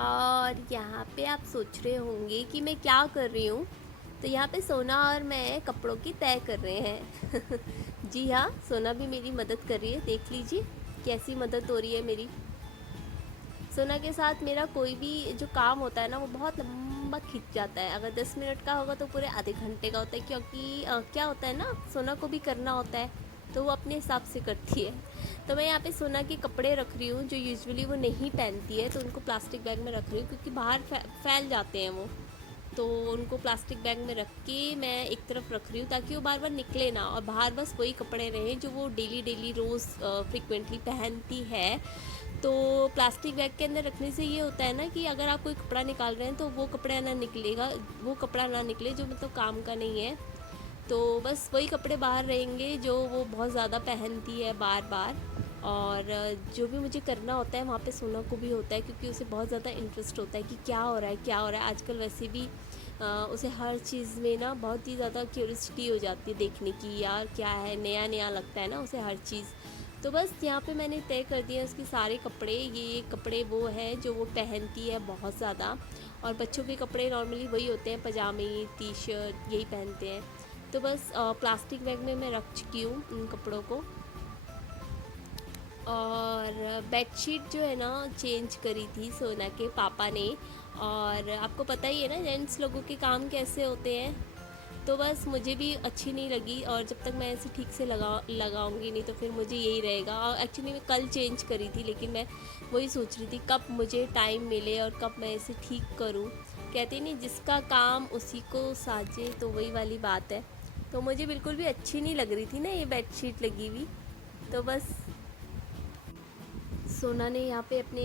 और यहाँ पे आप सोच रहे होंगे कि मैं क्या कर रही हूँ। तो यहाँ पे सोना और मैं कपड़ों की तय कर रहे हैं। जी हाँ, सोना भी मेरी मदद कर रही है। देख लीजिए कैसी मदद हो रही है मेरी। सोना के साथ मेरा कोई भी जो काम होता है ना, वो बहुत लंबा खिंच जाता है। अगर 10 मिनट का होगा तो पूरे आधे घंटे का होता है, क्योंकि क्या होता है ना, सोना को भी करना होता है, तो वो अपने हिसाब से करती है। तो मैं यहाँ पे सोना के कपड़े रख रही हूँ जो यूजुअली वो नहीं पहनती है, तो उनको प्लास्टिक बैग में रख रही हूँ क्योंकि बाहर फैल जाते हैं वो। तो उनको प्लास्टिक बैग में रख के मैं एक तरफ रख रही हूँ ताकि वो बार बार निकले ना, और बाहर बस वही कपड़े रहें जो वो डेली डेली रोज़ फ्रिक्वेंटली पहनती है। तो प्लास्टिक बैग के अंदर रखने से ये होता है ना कि अगर आप कोई कपड़ा निकाल रहे हैं तो वो कपड़ा ना निकलेगा, वो कपड़ा ना निकले जो मतलब काम का नहीं है। तो बस वही कपड़े बाहर रहेंगे जो वो बहुत ज़्यादा पहनती है बार बार। और जो भी मुझे करना होता है वहाँ पे सोना को भी होता है, क्योंकि उसे बहुत ज़्यादा इंटरेस्ट होता है कि क्या हो रहा है क्या हो रहा है। आजकल वैसे भी उसे हर चीज़ में ना बहुत ही ज़्यादा क्यूरियोसिटी हो जाती है देखने की, यार क्या है, नया नया लगता है ना उसे हर चीज़। तो बस यहाँ पे मैंने तय कर दिया उसके सारे कपड़े, ये कपड़े वो है जो वो पहनती है बहुत ज़्यादा। और बच्चों के कपड़े नॉर्मली वही होते हैं, पजामे टी शर्ट यही पहनते हैं। तो बस प्लास्टिक बैग में मैं रख चुकी हूँ उन कपड़ों को। और बेडशीट जो है ना चेंज करी थी सोना के पापा ने। और आपको पता ही है ना जेंट्स लोगों के काम कैसे होते हैं। तो बस मुझे भी अच्छी नहीं लगी, और जब तक मैं इसे ठीक से लगाऊंगी नहीं तो फिर मुझे यही रहेगा। और एक्चुअली मैं कल चेंज करी थी, लेकिन मैं वही सोच रही थी कब मुझे टाइम मिले और कब मैं इसे ठीक करूं। कहते नहीं जिसका काम उसी को साजे, तो वही वाली बात है। तो मुझे बिल्कुल भी अच्छी नहीं लग रही थी ना ये बेडशीट लगी हुई। तो बस सोना ने यहाँ पे अपने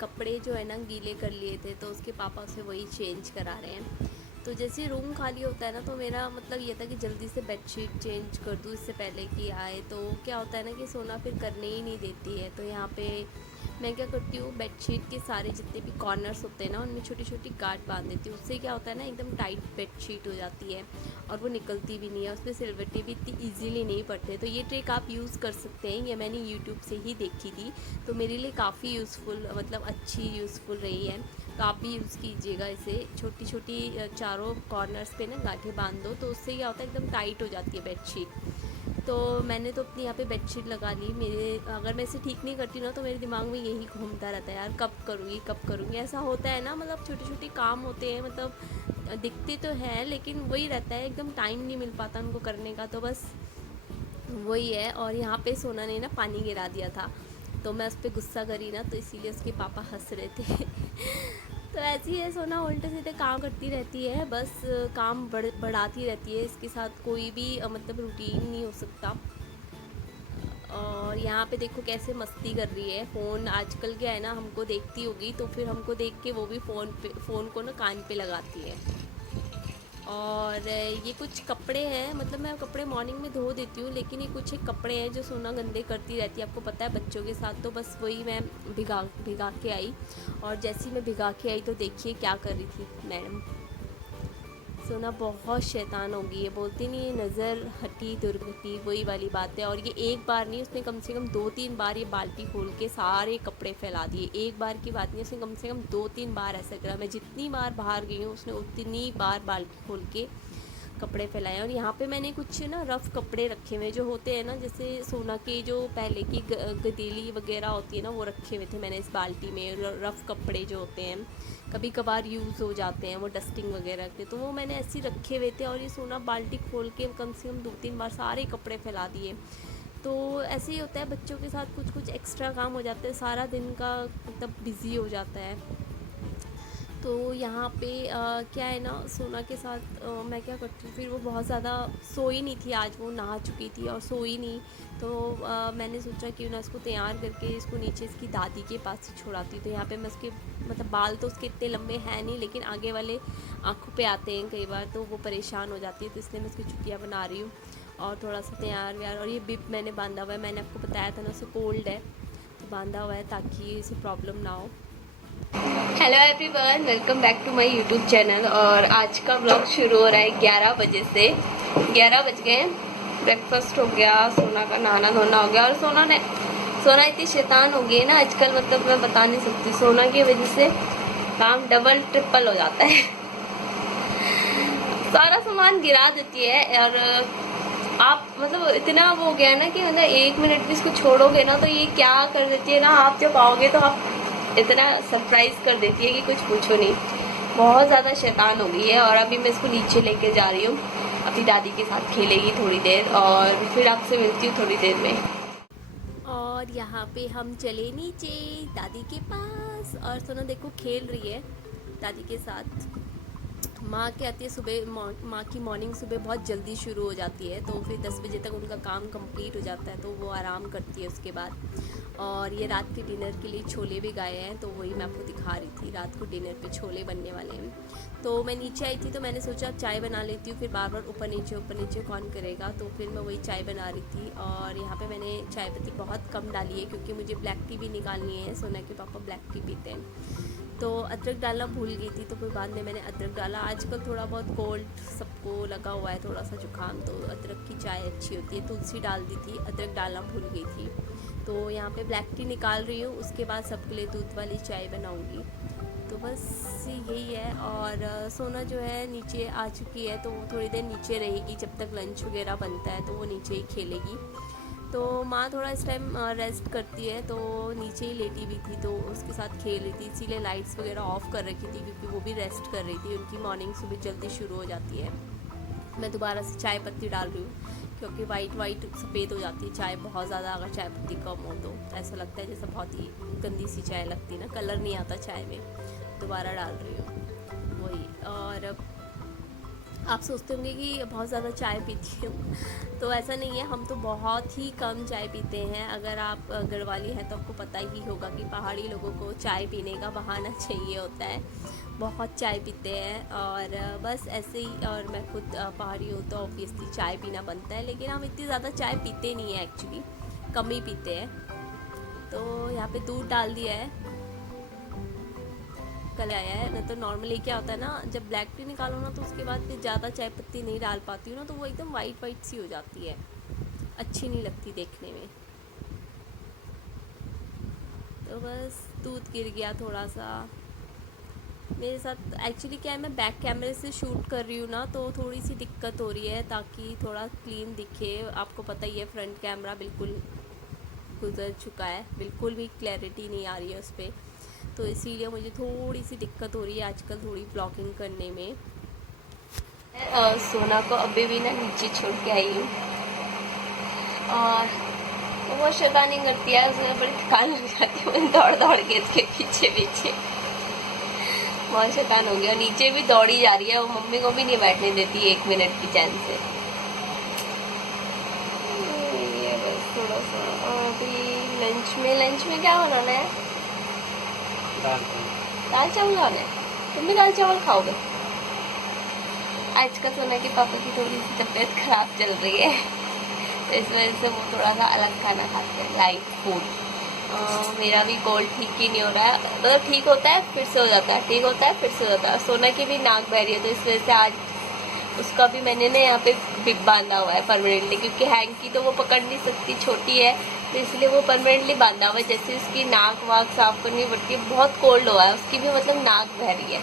कपड़े जो है ना गीले कर लिए थे, तो उसके पापा उसे वही चेंज करा रहे हैं। तो जैसे रूम खाली होता है ना, तो मेरा मतलब ये था कि जल्दी से बेडशीट चेंज कर दूँ इससे पहले कि आए। तो क्या होता है ना कि सोना फिर करने ही नहीं देती है। तो यहाँ पे मैं क्या करती हूँ, बेडशीट के सारे जितने भी कॉर्नर्स होते हैं ना उनमें छोटी छोटी गांठ बांध देती हूँ। उससे क्या होता है ना, एकदम टाइट बेडशीट हो जाती है और वो निकलती भी नहीं है, उस पर सिलवटें भी इतनी ईजीली नहीं पड़ते। तो ये ट्रिक आप यूज़ कर सकते हैं, ये मैंने यूट्यूब से ही देखी थी, तो मेरे लिए काफ़ी यूज़फुल, मतलब अच्छी यूज़फुल रही है। तो आप भी यूज़ कीजिएगा इसे। छोटी छोटी चारों कॉर्नर्स पे ना गांठें बांध दो, तो उससे क्या होता है एकदम टाइट हो जाती है बेडशीट। तो मैंने तो अपनी यहाँ पे बेडशीट लगा ली। मेरे अगर मैं इसे ठीक नहीं करती ना तो मेरे दिमाग में यही घूमता रहता है, यार कब करूँगी। ऐसा होता है ना, मतलब छोटे छोटे काम होते हैं, मतलब दिखते तो हैं लेकिन वही रहता है, एकदम टाइम नहीं मिल पाता उनको करने का। तो बस वही है। और यहाँ पे सोना ने ना पानी गिरा दिया था, तो मैं उस पर गुस्सा करी ना, तो इसीलिए उसके पापा हंस रहे थे। तो ऐसी है सोना, उल्टे सीधे काम करती रहती है, बस काम बढ़ाती रहती है। इसके साथ कोई भी मतलब रूटीन नहीं हो सकता। और यहाँ पे देखो कैसे मस्ती कर रही है। फ़ोन आजकल क्या है ना, हमको देखती होगी तो फिर हमको देख के वो भी फ़ोन को ना कान पे लगाती है। और ये कुछ कपड़े हैं, मतलब मैं कपड़े मॉर्निंग में धो देती हूँ, लेकिन ये कुछ एक कपड़े हैं जो सोना गंदे करती रहती है, आपको पता है बच्चों के साथ। तो बस वही मैं भिगा भिगा के आई। और जैसे ही मैं भिगा के आई तो देखिए क्या कर रही थी मैडम। सोना बहुत शैतान हो गई है, बोलती नहीं है नज़र हटी दुर्गति, वही वाली बात है। और ये एक बार नहीं, उसने कम से कम 2-3 बार ये बाल्टी खोल के सारे कपड़े फैला दिए। एक बार की बात नहीं, उसने कम से कम 2-3 बार ऐसा करा। मैं जितनी बार बाहर गई हूँ उसने उतनी बार बाल्टी खोल के कपड़े फैलाए। और यहाँ पे मैंने कुछ ना रफ़ कपड़े रखे हुए जो होते हैं ना, जैसे सोना के जो पहले की गदेली वगैरह होती है ना, वो रखे हुए थे मैंने इस बाल्टी में। रफ़ कपड़े जो होते हैं कभी कभार यूज़ हो जाते हैं, वो डस्टिंग वगैरह के, तो वो मैंने ऐसे ही रखे हुए थे। और ये सोना बाल्टी खोल के कम से कम 2-3 बार सारे कपड़े फैला दिए। तो ऐसे ही होता है बच्चों के साथ, कुछ कुछ एक्स्ट्रा काम हो जाता है, सारा दिन का मतलब बिज़ी हो जाता है। तो यहाँ पे क्या है ना, सोना के साथ मैं क्या करती हूँ, फिर वो बहुत ज़्यादा सोई नहीं थी आज, वो नहा चुकी थी और सोई नहीं। तो मैंने सोचा कि ना इसको तैयार करके इसको नीचे इसकी दादी के पास ही छोड़ाती। तो यहाँ पे मैं उसके मतलब बाल तो उसके इतने लंबे हैं नहीं, लेकिन आगे वाले आँखों पे आते हैं कई बार, तो वो परेशान हो जाती है, तो इसलिए मैं उसकी छुट्टियाँ बना रही हूँ। और थोड़ा सा तैयार व्यार, और ये बिप मैंने बांधा हुआ है, मैंने आपको बताया था ना उसे कोल्ड है, तो बांधा हुआ है ताकि इसे प्रॉब्लम ना हो। Hello everyone, welcome back to my YouTube channel. और आज का व्लॉग शुरू हो रहा है 11 बजे से। 11 बज गए, ब्रेकफास्ट हो गया, सोना का नहाना धोना हो गया। और सोना इतनी शैतान हो गई है ना आजकल, मतलब मैं बता नहीं सकती। सोना की वजह से काम डबल ट्रिपल हो जाता है। सारा सामान गिरा देती है और आप मतलब इतना वो हो गया है ना कि मतलब 1 मिनट भी इसको छोड़ोगे ना तो ये क्या कर देती है ना, आप जब आओगे तो आप इतना सरप्राइज कर देती है कि कुछ पूछो नहीं। बहुत ज़्यादा शैतान हो गई है। और अभी मैं इसको नीचे लेके जा रही हूँ, अपनी दादी के साथ खेलेगी थोड़ी देर और फिर आपसे मिलती हूँ थोड़ी देर में। और यहाँ पे हम चले नीचे दादी के पास और सोना देखो खेल रही है दादी के साथ। माँ क्या आती है सुबह, माँ की मॉर्निंग सुबह बहुत जल्दी शुरू हो जाती है, तो फिर 10 बजे तक उनका काम कंप्लीट हो जाता है, तो वो आराम करती है उसके बाद। और ये रात के डिनर के लिए छोले भी गाए हैं, तो वही मैं आपको दिखा रही थी। रात को डिनर पे छोले बनने वाले हैं। तो मैं नीचे आई थी तो मैंने सोचा चाय बना लेती हूँ, फिर बार बार ऊपर नीचे कौन करेगा, तो फिर मैं वही चाय बना रही थी। और यहाँ पे मैंने चाय पत्ती बहुत कम डाली है क्योंकि मुझे ब्लैक टी भी निकालनी है। सोना के पापा ब्लैक टी पीते हैं, तो अदरक डालना भूल गई थी, तो फिर बाद में मैंने अदरक डाला। आजकल थोड़ा बहुत कोल्ड सबको लगा हुआ है, थोड़ा सा जुकाम, तो अदरक की चाय अच्छी होती है। तुलसी डाल दी थी, अदरक डालना भूल गई थी। तो यहाँ पे ब्लैक टी निकाल रही हूँ, उसके बाद सबके लिए दूध वाली चाय बनाऊँगी। तो बस यही है। और सोना जो है नीचे आ चुकी है, तो वो थोड़ी देर नीचे रहेगी जब तक लंच वगैरह बनता है, तो वो नीचे ही खेलेगी। तो माँ थोड़ा इस टाइम रेस्ट करती है, तो नीचे ही लेटी हुई थी, तो उसके साथ खेल रही थी, इसीलिए लाइट्स वगैरह ऑफ़ कर रखी थी क्योंकि वो भी रेस्ट कर रही थी। उनकी मॉर्निंग सुबह जल्दी शुरू हो जाती है। मैं दोबारा से चाय पत्ती डाल रही हूँ क्योंकि वाइट सफ़ेद हो जाती है चाय बहुत ज़्यादा, अगर चाय पत्ती कम हो तो ऐसा लगता है जैसे बहुत ही गंदी सी चाय लगती है ना, कलर नहीं आता चाय में। दोबारा डाल रही हूँ वही। और आप सोचते होंगे कि बहुत ज़्यादा चाय पीती हूँ, तो ऐसा नहीं है, हम तो बहुत ही कम चाय पीते हैं। अगर आप गढ़वाली हैं तो आपको पता ही होगा कि पहाड़ी लोगों को चाय पीने का बहाना चाहिए होता है, बहुत चाय पीते हैं। और बस ऐसे ही, और मैं खुद पहाड़ी हूँ तो ऑब्वियसली चाय पीना बनता है, लेकिन हम इतनी ज़्यादा चाय पीते नहीं हैं, एक्चुअली कम ही पीते हैं। तो यहाँ पे दूध डाल दिया है, कल आया है। नहीं तो नॉर्मली क्या होता है ना, जब ब्लैक टी निकालो ना तो उसके बाद फिर ज़्यादा चाय पत्ती नहीं डाल पाती हूँ ना, तो वो एकदम वाइट सी हो जाती है, अच्छी नहीं लगती देखने में। तो बस दूध गिर गया थोड़ा सा मेरे साथ। एक्चुअली क्या है, मैं बैक कैमरे से शूट कर रही हूँ ना, तो थोड़ी सी दिक्कत हो रही है ताकि थोड़ा क्लीन दिखे। आपको पता ही है फ्रंट कैमरा बिल्कुल गुजर चुका है, बिल्कुल भी क्लैरिटी नहीं आ रही है उस पर, तो इसीलिए मुझे थोड़ी सी दिक्कत हो रही है आजकल थोड़ी ब्लॉगिंग करने में। सोना को अभी भी ना नीचे छोड़ के आई हूँ और वो शैतानी करती है, उसमें बड़ी थकान लग जाती है, दौड़ के इसके पीछे बहुत शैतान हो गया। और नीचे भी दौड़ी जा रही है, वो मम्मी को भी नहीं बैठने देती 1 मिनट की चैन से। ये बस थोड़ा सा। और अभी लंच में क्या बनाना है? दाल चावल खाना है? तुम भी दाल चावल खाओगे? आज का सोना के पापा की थोड़ी सी तबीयत खराब चल रही है, तो इस वजह से वो थोड़ा सा अलग खाना खाते हैं, लाइट फूड। मेरा भी कोल्ड ठीक ही नहीं हो रहा है, मतलब ठीक होता है फिर से हो जाता है, ठीक होता है फिर से हो जाता है। सोना की भी नाक बह रही है, तो इस वजह से आज उसका भी मैंने ना यहाँ पे बिग बांधा हुआ है परमानेंटली, क्योंकि हैंग की तो वो पकड़ नहीं सकती, छोटी है, तो इसलिए वो परमानेंटली बांधा हुआ है। जैसे उसकी नाक वाक साफ करनी पड़ती है, बहुत कोल्ड हुआ है उसकी भी, मतलब नाक बह रही है,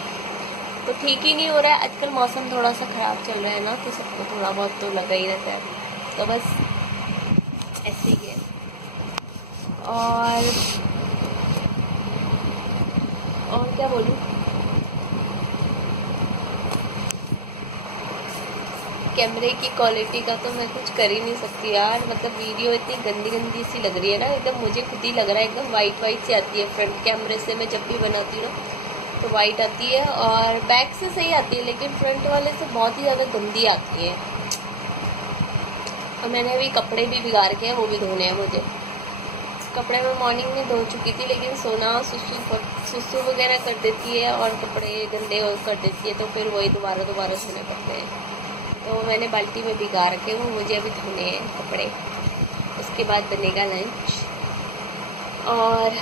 तो ठीक ही नहीं हो रहा है। आजकल मौसम थोड़ा सा ख़राब चल रहा है ना, तो सबको थोड़ा बहुत तो लगा ही रहता है, तो बस ऐसे ही है। और क्या बोलूँ, कैमरे की क्वालिटी का तो मैं कुछ कर ही नहीं सकती यार, मतलब वीडियो इतनी गंदी सी लग रही है ना, एकदम मुझे खुद ही लग रहा है एकदम वाइट सी आती है। फ्रंट कैमरे से मैं जब भी बनाती हूँ ना तो वाइट आती है, और बैक से सही आती है, लेकिन फ्रंट वाले से बहुत ही ज़्यादा गंदी आती है। और मैंने अभी कपड़े भी भिगा रखे हैं, वो भी धोने हैं मुझे। कपड़े मैं मॉर्निंग में धो चुकी थी, लेकिन सोना सुसु वगैरह कर देती है और कपड़े गंदे कर देती है, तो फिर वही दोबारा धोने पड़ते हैं। तो मैंने बाल्टी में भिगा रखे हैं, मुझे अभी धोने हैं कपड़े, उसके बाद बनेगा लंच। और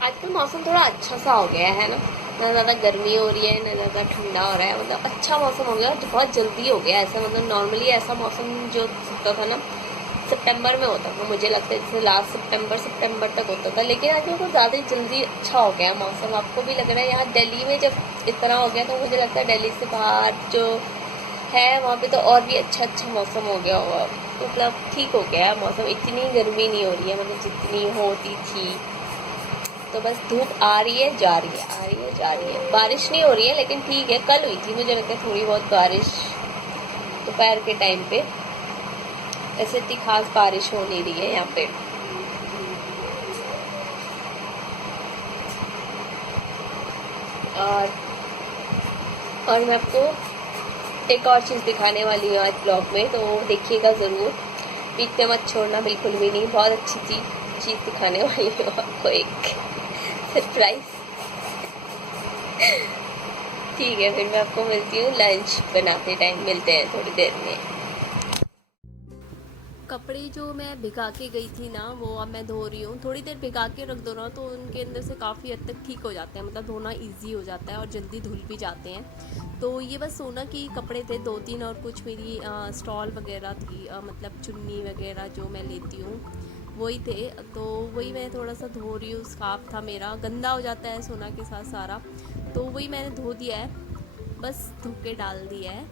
आजकल मौसम थोड़ा अच्छा सा हो गया है ना ज़्यादा गर्मी हो रही है ना ज़्यादा ठंडा हो रहा है, मतलब अच्छा मौसम हो गया, तो बहुत जल्दी हो गया ऐसा। मतलब नॉर्मली ऐसा मौसम जो सकता था ना सितंबर में होता था, मुझे लगता है जैसे लास्ट सितंबर तक होता था, लेकिन आजकल कुछ ज़्यादा ही जल्दी अच्छा हो गया मौसम। आपको भी लग रहा है? यहाँ दिल्ली में जब इतना हो गया तो मुझे लगता है दिल्ली से बाहर जो है वहाँ पे तो और भी अच्छा मौसम हो गया होगा। तो मतलब ठीक हो गया मौसम, इतनी गर्मी नहीं हो रही है मतलब जितनी होती थी। तो बस धूप आ रही है जा रही है, आ रही है जा रही है, बारिश नहीं हो रही है लेकिन ठीक है। कल हुई थी मुझे लगता है थोड़ी बहुत बारिश दोपहर के टाइम पे, ऐसे इतनी खास बारिश हो नहीं रही है यहाँ पे। और मैं आपको एक और चीज़ दिखाने वाली हूँ आज ब्लॉग में, तो देखिएगा ज़रूर, बीच में मत छोड़ना बिल्कुल भी नहीं। बहुत अच्छी चीज़ दिखाने वाली हूँ आपको, एक सरप्राइज। ठीक है, फिर मैं आपको मिलती हूँ लंच बनाते टाइम, मिलते हैं थोड़ी देर में। कपड़े जो मैं भिगा के गई थी ना वो अब मैं धो रही हूँ। थोड़ी देर भिगा के रख दो ना तो उनके अंदर से काफ़ी हद तक ठीक हो जाते हैं, मतलब धोना इजी हो जाता है और जल्दी धुल भी जाते हैं। तो ये बस सोना की कपड़े थे 2-3 और कुछ मेरी स्टॉल वगैरह थी, मतलब चुन्नी वगैरह जो मैं लेती हूँ वही थे। तो वही मैं थोड़ा सा धो रही हूँ। स्कार्फ था मेरा, गंदा हो जाता है सोना के साथ सारा, तो वही मैंने धो दिया है, बस धो के डाल दिया है।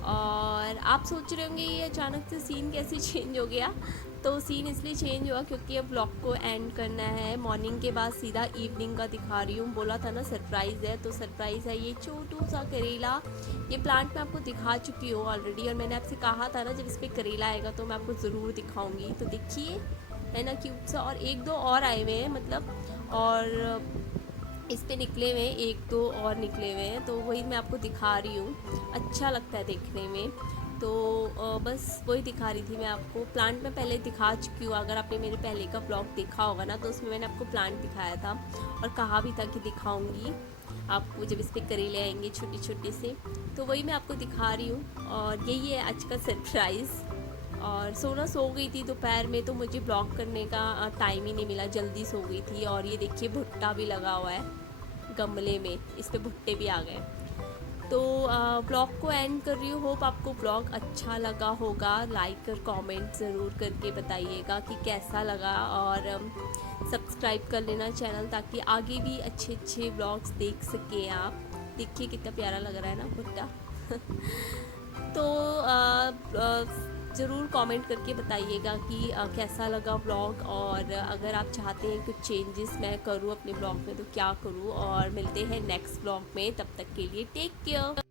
और आप सोच रहे होंगे ये अचानक से सीन कैसे चेंज हो गया। तो सीन इसलिए चेंज हुआ क्योंकि अब ब्लॉग को एंड करना है। मॉर्निंग के बाद सीधा इवनिंग का दिखा रही हूँ। बोला था ना सरप्राइज़ है, तो सरप्राइज़ है ये छोटू सा करेला। ये प्लांट मैं आपको दिखा चुकी हूँ ऑलरेडी, और मैंने आपसे कहा था ना जब इस पर करेला आएगा तो मैं आपको ज़रूर दिखाऊँगी। तो देखिए है ना क्यूट सा, और 1-2 और आए हुए हैं मतलब, और इस पे निकले हुए हैं 1-2 और निकले हुए हैं, तो वही मैं आपको दिखा रही हूँ। अच्छा लगता है देखने में, तो बस वही दिखा रही थी मैं आपको। प्लांट में पहले दिखा चुकी हूँ, अगर आपने मेरे पहले का ब्लॉग देखा होगा ना तो उसमें मैंने आपको प्लांट दिखाया था और कहा भी था कि दिखाऊंगी आपको जब इस पर करेले आएंगे छोटे छोटे से। तो वही मैं आपको दिखा रही हूँ, और यही है आज का सरप्राइज़। और सोना सो गई थी दोपहर में, तो मुझे ब्लॉग करने का टाइम ही नहीं मिला, जल्दी सो गई थी। और ये देखिए भुट्टा भी लगा हुआ है गमले में, इस पे भुट्टे भी आ गए। तो ब्लॉग को एंड कर रही हूँ। होप आपको ब्लॉग अच्छा लगा होगा। लाइक और कमेंट ज़रूर करके बताइएगा कि कैसा लगा, और सब्सक्राइब कर लेना चैनल ताकि आगे भी अच्छे ब्लॉग्स देख सकें आप। देखिए कितना प्यारा लग रहा है ना भुट्टा। तो ज़रूर कमेंट करके बताइएगा कि कैसा लगा व्लॉग, और अगर आप चाहते हैं कुछ चेंजेस मैं करूँ अपने ब्लॉग में तो क्या करूँ। और मिलते हैं नेक्स्ट व्लॉग में, तब तक के लिए टेक केयर।